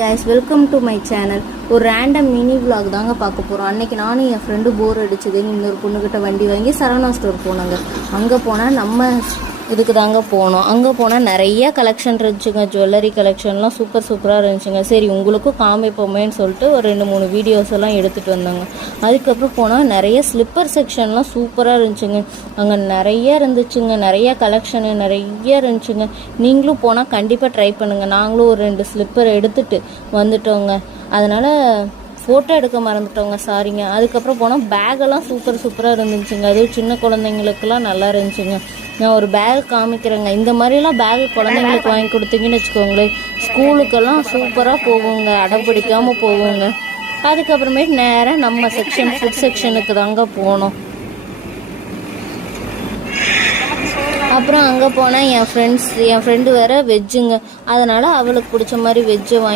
Guys, welcome to my channel. ஒரு random mini vlog தாங்க பார்க்க போகிறோம். அன்றைக்கி நானும் என் ஃப்ரெண்டு போர் அடிச்சதுன்னு இன்னொரு பொண்ணுக்கிட்ட வண்டி வாங்கி சரவணா ஸ்டோர் போனாங்க. அங்கே போனால் நம்ம இதுக்கு தாங்க போனோம். அங்கே போனால் நிறைய கலெக்ஷன் இருந்துச்சுங்க. ஜுவல்லரி கலெக்ஷன்லாம் சூப்பராக இருந்துச்சுங்க. சரி, உங்களுக்கும் காமிப்போமேன்னு சொல்லிட்டு ஒரு 2-3 வீடியோஸ் எல்லாம் எடுத்துகிட்டு வந்தாங்க. அதுக்கப்புறம் போனால் நிறைய ஸ்லிப்பர் செக்ஷன்லாம் சூப்பராக இருந்துச்சுங்க. அங்கே நிறைய இருந்துச்சுங்க, நிறைய கலெக்ஷனு நிறைய இருந்துச்சுங்க. நீங்களும் போனால் கண்டிப்பாக ட்ரை பண்ணுங்கள். நாங்களும் ஒரு 2 ஸ்லிப்பர் எடுத்துகிட்டு வந்துட்டோங்க. அதனால் ஃபோட்டோ எடுக்க மறந்துட்டோங்க, சாரிங்க. அதுக்கப்புறம் போனால் பேக்கெல்லாம் சூப்பராக இருந்துச்சுங்க. அதுவும் சின்ன குழந்தைங்களுக்கெல்லாம் நல்லா இருந்துச்சுங்க. நான் ஒரு பேக் காமிக்கிறேங்க. இந்த மாதிரிலாம் பேக் குழந்தைங்களுக்கு வாங்கி கொடுத்தீங்கன்னு வச்சுக்கோங்களேன், ஸ்கூலுக்கெல்லாம் சூப்பராக போவோங்க, அடம் பிடிக்காமல் போவோங்க. அதுக்கப்புறமேட்டு நேராக நம்ம செக்ஷன் ஃபுட் செக்ஷனுக்கு தாங்க போனோம். அப்புறம் அங்கே போனால் என் ஃப்ரெண்டு வேறு வெஜ்ஜுங்க. அதனால் அவளுக்கு பிடிச்ச மாதிரி வெஜ்ஜை வாங்கி